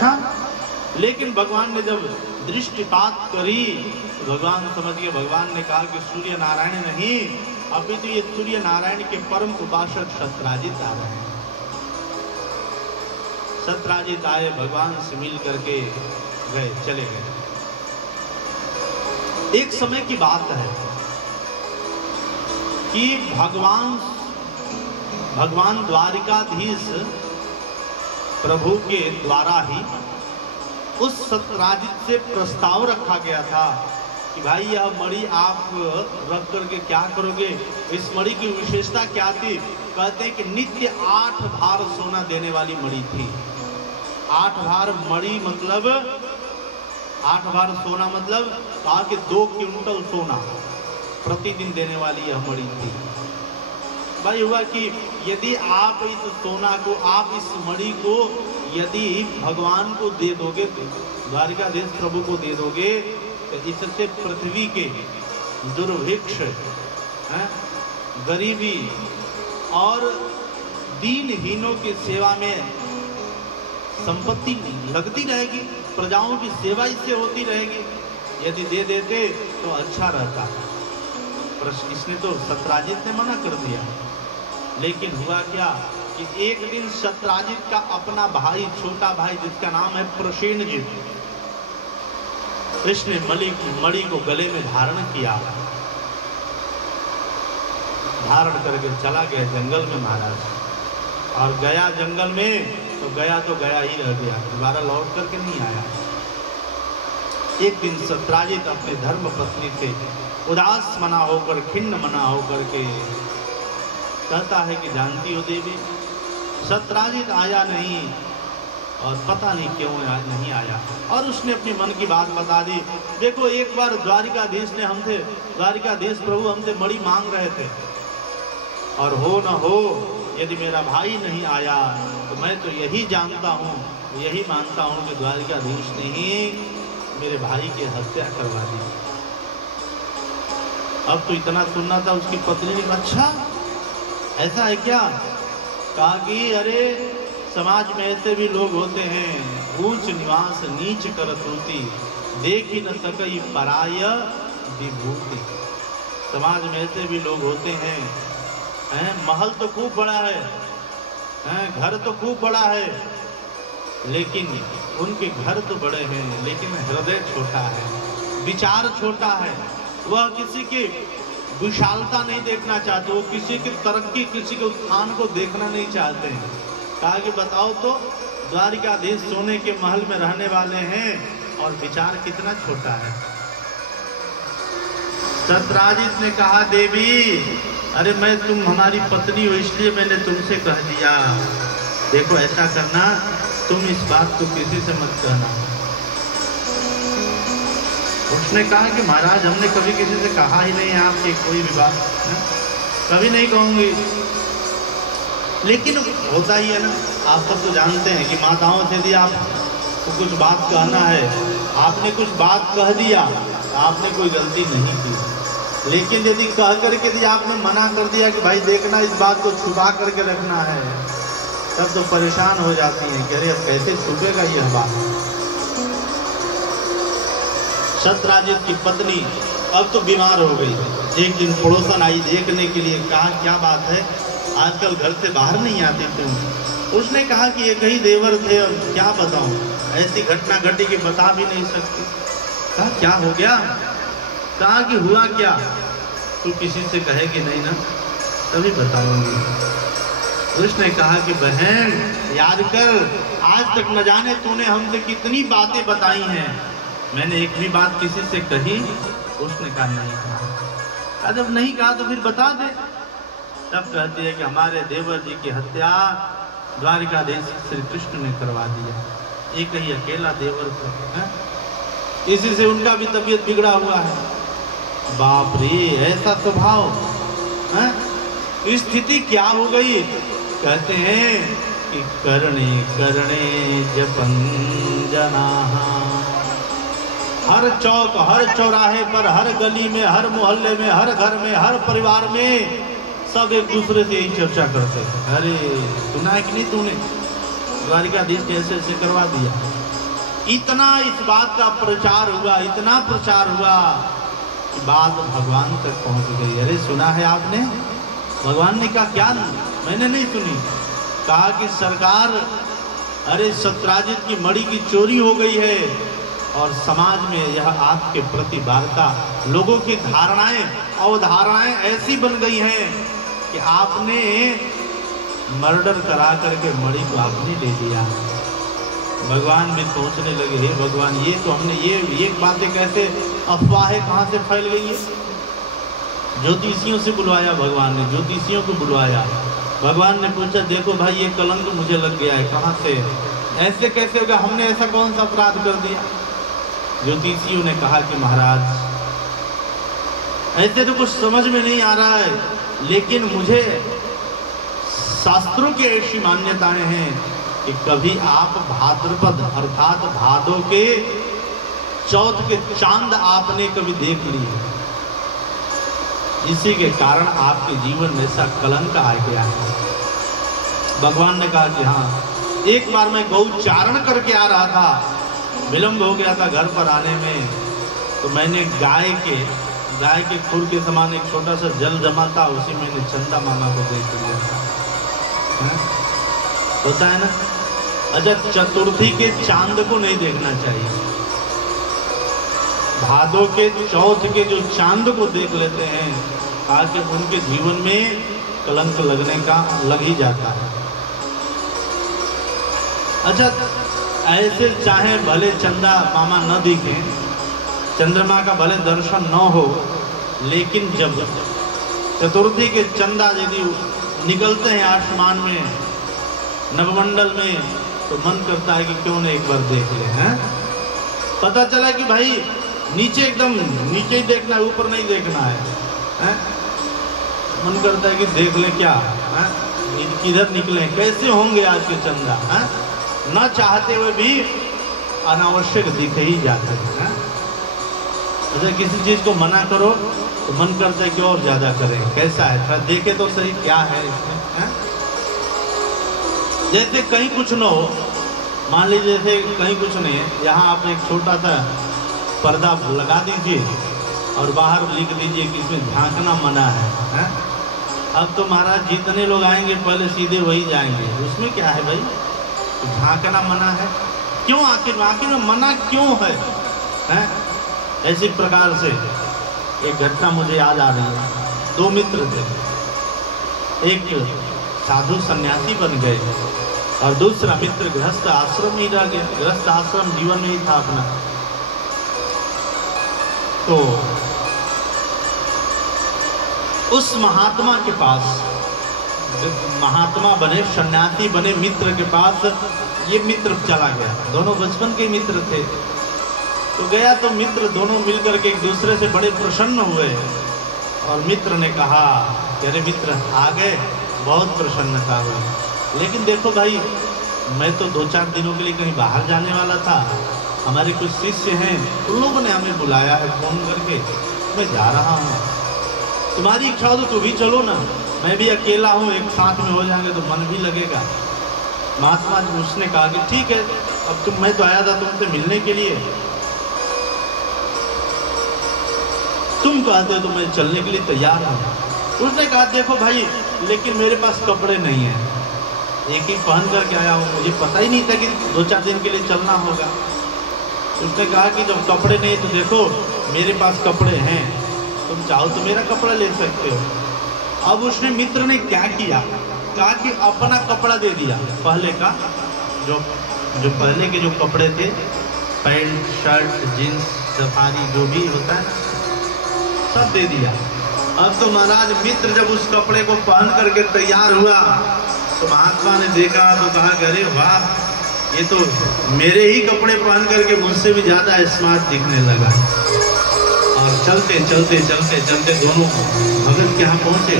अच्छा, लेकिन भगवान ने जब दृष्टिपात करी तो भगवान समझ गए। भगवान ने कहा कि सूर्य नारायण नहीं, अभी तो ये सूर्य नारायण के परम उपासक सत्राजित आ रहे हैं। सत्राजित आए, भगवान से मिल करके गए, चले गए। एक समय की बात है कि भगवान द्वारिकाधीश प्रभु के द्वारा ही उस सत्राजित से प्रस्ताव रखा गया था कि भाई यह मणि आप रख करके क्या करोगे। इस मणि की विशेषता क्या थी? कहते हैं कि नित्य 8 भार सोना देने वाली मणि थी। 8 भार मणि मतलब 8 भार सोना मतलब कहा कि 2 क्विंटल सोना प्रतिदिन देने वाली यह मणि थी। भाई हुआ कि यदि आप इस सोना को, आप इस मणि को यदि भगवान को दे दोगे, द्वारिकाधीश प्रभु को दे दोगे, तो इससे पृथ्वी के दुर्भिक्ष, गरीबी और दीनहीनों की सेवा में संपत्ति लगती रहेगी, प्रजाओं की सेवा इससे होती रहेगी। यदि दे देते तो अच्छा रहता। पर इसने तो सत्राजित ने मना कर दिया। लेकिन हुआ क्या कि एक दिन सत्राजित का अपना भाई, छोटा भाई जिसका नाम है प्रसेनजित, इसने मणि को गले में धारण किया, धारण करके चला गया जंगल में महाराज। और गया जंगल में तो गया ही रह गया, दोबारा लौट करके नहीं आया। एक दिन सत्राजित अपने धर्म पत्नी से उदास मना होकर, खिन्न मना होकर के कहता है कि जानती हो देवी, सत्राजित आया नहीं और पता नहीं क्यों नहीं आया। और उसने अपनी मन की बात बता दी। देखो एक बार द्वारिकाधीश प्रभु हमसे मणि मांग रहे थे, और हो न हो यदि मेरा भाई नहीं आया तो मैं तो यही जानता हूँ, यही मानता हूँ कि द्वारिकाधीश ने ही मेरे भाई की हत्या करवा दी। अब तो इतना सुनना था। उसकी पत्नी ने कहा अच्छा ऐसा है क्या? कहा कि अरे समाज में ऐसे भी लोग होते हैं, ऊंच निवास नीच करत होती, देख ही न सकई पराय विभूति। समाज में ऐसे भी लोग होते हैं, महल तो खूब बड़ा है, घर तो खूब बड़ा है, लेकिन उनके घर तो बड़े हैं, लेकिन हृदय छोटा है, विचार छोटा है। वह किसी की विशालता नहीं देखना चाहते, वो किसी की तरक्की, किसी के उत्थान को देखना नहीं चाहते हैं। कहा कि बताओ तो, द्वारिकाधीश सोने के महल में रहने वाले हैं और विचार कितना छोटा है। सत्राजित ने कहा देवी, अरे मैं तुम हमारी पत्नी हो इसलिए मैंने तुमसे कह दिया। देखो ऐसा करना, तुम इस बात को किसी से मत कहना। उसने कहा कि महाराज हमने कभी किसी से कहा ही नहीं आपकी कोई भी बात, कभी नहीं कहूंगी। लेकिन होता ही है ना, आप सब तो जानते हैं कि माताओं से यदि आपको कुछ बात कहना है, आपने कुछ बात कह दिया, आपने कोई गलती नहीं की, लेकिन यदि कह करके यदि आपने मना कर दिया कि भाई देखना इस बात को छुपा करके रखना है, तब तो परेशान हो जाती हैं कि अरे अब कैसे छुपेगा यह बात। सत्राजित की पत्नी अब तो बीमार हो गई। एक दिन पड़ोसन आई देखने के लिए, कहा क्या बात है, आजकल घर से बाहर नहीं आते तुम। उसने कहा कि एक ही देवर थे, अब क्या बताऊं, ऐसी घटना घटी कि बता भी नहीं सकती। कहा क्या हो गया? कहा कि हुआ क्या? तू किसी से कहेगी नहीं ना? तभी बताऊंगी। उसने कहा कि बहन याद कर, आज तक न जाने तूने हमसे कितनी बातें बताई हैं, मैंने एक भी बात किसी से कही? उसने कहा नहीं कहा। जब नहीं कहा तो फिर बता दे। तब कहती है कि हमारे देवर जी की हत्या द्वारिकाधीश श्री कृष्ण ने करवा दिया। एक ही अकेला देवर था, इसी से उनका भी तबीयत बिगड़ा हुआ है। बाप रे, ऐसा स्वभाव, स्थिति क्या हो गई? कहते हैं कि करणे करणे जपन जनाः, हर चौक, हर चौराहे पर, हर गली में, हर मोहल्ले में, हर घर में, हर परिवार में सब एक दूसरे से यही चर्चा करते हैं। अरे सुना है कि नहीं तूने, द्वारिकाधीश कैसे ऐसे करवा दिया। इतना इस बात का प्रचार हुआ, इतना प्रचार हुआ कि बात भगवान तक पहुंच गई। अरे सुना है आपने? भगवान ने कहा क्या? मैंने नहीं सुनी। कहा कि सरकार, अरे सत्यराजित की मणि की चोरी हो गई है और समाज में यह आपके प्रति वार्ता, लोगों की धारणाएं अवधारणाएं ऐसी बन गई हैं कि आपने मर्डर करा करके मणि को आपने ले लिया। भगवान भी सोचने लगे, हे भगवान, ये तो हमने ये बातें कैसे, अफवाहें कहाँ से फैल गई है। ज्योतिषियों से बुलवाया भगवान ने, ज्योतिषियों को बुलवाया। भगवान ने पूछा, देखो भाई ये कलंक मुझे लग गया है, कहाँ से, ऐसे कैसे होगा, हमने ऐसा कौन सा अपराध कर दिया। ज्योतिषियों ने कहा कि महाराज ऐसे तो कुछ समझ में नहीं आ रहा है, लेकिन मुझे शास्त्रों की ऐसी मान्यताएं हैं कि कभी आप भाद्रपद अर्थात भादों के चौथ के चांद आपने कभी देख लिए, इसी के कारण आपके जीवन में ऐसा कलंक आ गया है। भगवान ने कहा कि हाँ, एक बार मैं गौचारण करके आ रहा था, विलंब हो गया था घर पर आने में, तो मैंने गाय के खुर के समान एक छोटा सा जल जमा था, उसी मैंने चंदा मामा को देख लिया था। होता है ना? अच्छा, चतुर्थी के चांद को नहीं देखना चाहिए, भादों के चौथ के जो चांद को देख लेते हैं, ताकि उनके जीवन में कलंक लगने का लग ही जाता है। अच्छा, ऐसे चाहे भले चंदा मामा न दिखे, चंद्रमा का भले दर्शन न हो, लेकिन जब चतुर्थी के चंदा यदि निकलते हैं आसमान में, नवमंडल में, तो मन करता है कि क्यों नहीं एक बार देख ले। हैं? पता चला कि भाई नीचे, एकदम नीचे ही देखना है, ऊपर नहीं देखना है। मन करता है कि देख ले क्या है? किधर निकले, कैसे होंगे आज के चंदा। है? न चाहते हुए भी अनावश्यक दिख ही जाते हैं। अच्छा, किसी चीज को मना करो तो मन करता है कि और ज्यादा करें, कैसा है, थोड़ा देखे तो सही क्या है इसमें। है? जैसे कहीं कुछ न हो, मान लीजिए जैसे कहीं कुछ नहीं है, यहाँ आप एक छोटा सा पर्दा लगा दीजिए और बाहर लिख दीजिए कि इसमें झांकना मना है। अब तो महाराज जितने लोग आएंगे पहले सीधे वही जाएंगे, उसमें क्या है भाई, झांकना मना है, क्यों आखिर में मना क्यों है? ऐसी प्रकार से एक घटना मुझे याद आ रही है। दो मित्र थे, एक साधु सन्यासी बन गए और दूसरा मित्र गृहस्थ आश्रम ही रह गया, गृहस्थ आश्रम जीवन में ही था अपना। तो उस महात्मा के पास, महात्मा बने, सन्यासी बने मित्र के पास ये मित्र चला गया। दोनों बचपन के मित्र थे। तो गया तो मित्र दोनों मिलकर के एक दूसरे से बड़े प्रसन्न हुए और मित्र ने कहा कि अरे मित्र आ गए, बहुत प्रसन्नता हुई, लेकिन देखो भाई, मैं तो 2-4 दिनों के लिए कहीं बाहर जाने वाला था, हमारे कुछ शिष्य हैं, उन लोगों ने हमें बुलाया है फोन करके, मैं जा रहा हूँ, तुम्हारी इच्छा हो तो तू भी चलो ना, मैं भी अकेला हूँ, एक साथ में हो जाएंगे तो मन भी लगेगा। महात्मा जी उसने कहा कि ठीक है, अब मैं तो आया था तुमसे मिलने के लिए, तुम कहते हो तो मैं चलने के लिए तैयार हूँ। उसने कहा देखो भाई, लेकिन मेरे पास कपड़े नहीं हैं, एक ही पहन करके आया हूँ, मुझे पता ही नहीं था कि 2-4 दिन के लिए चलना होगा। उसने कहा कि जब कपड़े नहीं तो देखो मेरे पास कपड़े हैं, तुम चाहो तो मेरा कपड़ा ले सकते हो। अब उसने मित्र ने क्या किया, कहा कि अपना कपड़ा दे दिया, पहले का जो पहले के जो कपड़े थे, पैंट शर्ट जीन्स सफारी जो भी होता है सब दे दिया। अब तो महाराज मित्र जब उस कपड़े को पहन करके तैयार हुआ तो महात्मा ने देखा तो कहा अरे वाह, ये तो मेरे ही कपड़े पहन करके मुझसे भी ज्यादा स्मार्ट दिखने लगा। और चलते चलते चलते चलते दोनों भगत के यहाँ पहुंचे।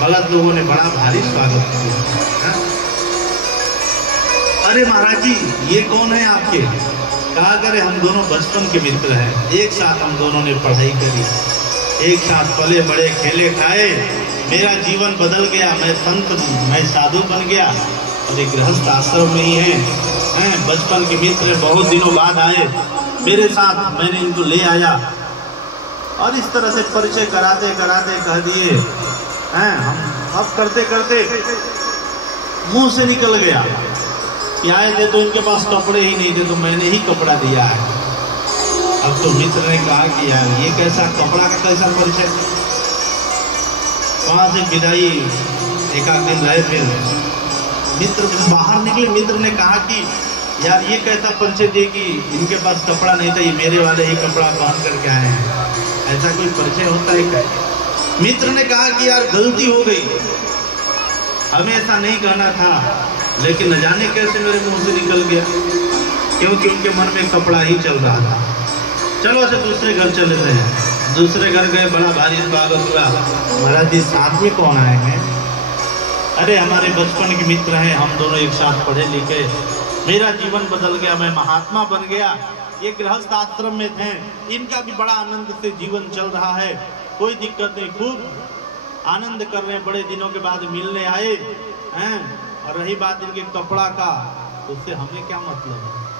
भगत लोगों ने बड़ा भारी स्वागत किया। अरे महाराज जी, ये कौन है आपके? कहा करे हम दोनों बचपन के मित्र हैं, एक साथ हम दोनों ने पढ़ाई करी, एक साथ पले बड़े खेले खाए, मेरा जीवन बदल गया, मैं संत, मैं साधु बन गया और एक गृहस्थ आश्रम में ही है। हैं, बचपन के मित्र बहुत दिनों बाद आए मेरे साथ, मैंने इनको ले आया और इस तरह से परिचय कराते कराते कह दिए हैं। हम अब करते करते मुंह से निकल गया कि आए थे तो इनके पास कपड़े ही नहीं थे तो मैंने ही कपड़ा दिया है। अब तो मित्र ने कहा कि यार ये कैसा कपड़ा का कैसा परिचय। वहां से विदाई, एक आध दिन रहे, फिर मित्र बाहर निकले। मित्र ने कहा कि यार ये कैसा परिचय दिए कि इनके पास कपड़ा नहीं था, ये मेरे वाले ही कपड़ा पहन करके आए हैं, ऐसा कोई परिचय होता है क्या? मित्र ने कहा कि यार गलती हो गई, हमें ऐसा नहीं कहना था, लेकिन न जाने कैसे मेरे मुंह से निकल गया, क्योंकि उनके मन में कपड़ा ही चल रहा था। चलो अच्छा दूसरे घर चले गए। दूसरे घर गए, बड़ा भारी स्वागत हुआ। महाराज जी साथ में कौन आए हैं? अरे हमारे बचपन के मित्र हैं, हम दोनों एक साथ पढ़े लिखे, मेरा जीवन बदल गया, मैं महात्मा बन गया। ये गृहस्थ आश्रम में थे, इनका भी बड़ा आनंद से जीवन चल रहा है, कोई दिक्कत नहीं, खूब आनंद कर रहे हैं। बड़े दिनों के बाद मिलने आए हैं। और रही बात इनके कपड़ा का, उससे हमें क्या मतलब है?